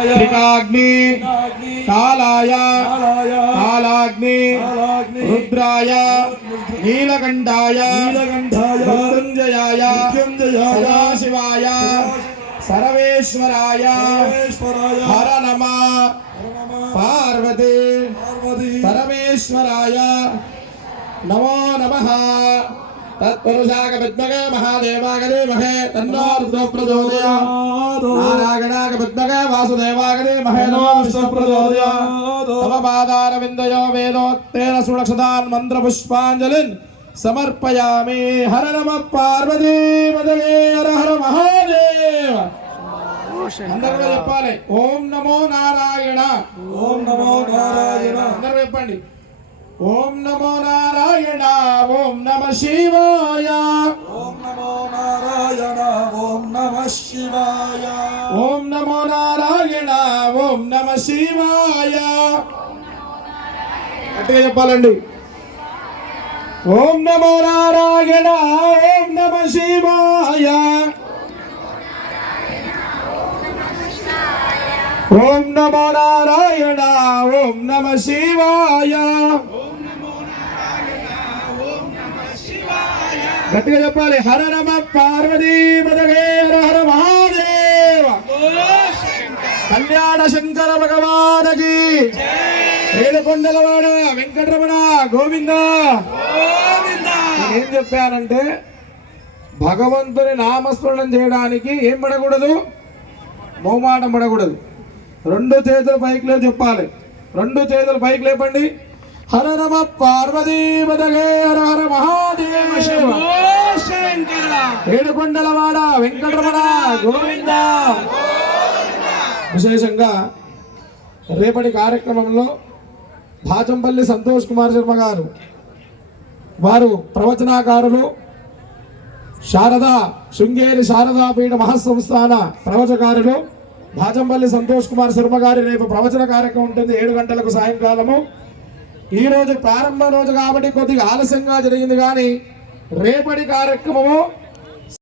త్రికాగ్ని నాగ్ని కాలాయ కాలాయ కాలాగ్ని కాలాగ్ని రుద్రాయ నీలకంఠాయ నీలకంఠాయ మృత్యుంజయాయ మృత్యుంజయాయ సదాశివాయ సర్వేశ్వరాయ సర్వేశ్వరాయ విద్మగే వాసుదేవాగ దేమహే నమో విష్ణు ప్రచోదయాత్ తమ పాదార విందయో వేదోక్తేన సురక్షదాన్ మంత్ర పుష్పాంజలిన్ సమర్పయామి హర నమ పార్వతీ పదగే హర హర మహాదేవ అందరూ చెప్పాలి. ఓం నమో నారాయణ. ఓం నమో నారాయణ. అందరూ చెప్పండి. ఓం నమో నారాయణ ఓం నమ శివాయ. ఓం నమో నారాయణ ఓం నమ శివాయ. ఓం నమో నారాయణ ఓం నమ శివాయ. గట్టిగా చెప్పాలండి. ఓం నమో నారాయణ ఓం నమ శివాయ. ఓం నమో నారాయణ ఓం నమ శివాయ. గట్టిగా చెప్పాలి హర నమ పార్వతీ పదవే హర హర మహాదేవ. కళ్యాణ శంకర భగవానకి ఏడుకొండలవాడ వెంకటరమణ గోవింద. ఏం చెప్పానంటే భగవంతుని నామస్మరణం చేయడానికి ఏం పడకూడదు? మోమాటం పడకూడదు. రెండు చేతులు పైకిలో చెప్పాలి. రెండు చేతులు పైకి లేపండి. హర నమ పార్వతీ హర హర మహాదేవ ఏడుకొండలవాడ వెంకటరమణ గోవింద. విశేషంగా రేపటి కార్యక్రమంలో భాచంపల్లి సంతోష్ కుమార్ శర్మ గారు వారు ప్రవచనాకారులు శారదా శృంగేరి శారదాపీఠ మహాసంస్థాన ప్రవచకారులు భాజంపల్లి సంతోష్ కుమార్ శర్మ గారి రేపు ప్రవచన కార్యక్రమం ఉంటుంది. ఏడు గంటలకు సాయంకాలము. ఈ రోజు ప్రారంభ రోజు కాబట్టి కొద్దిగా ఆలస్యంగా జరిగింది కానీ రేపటి కార్యక్రమము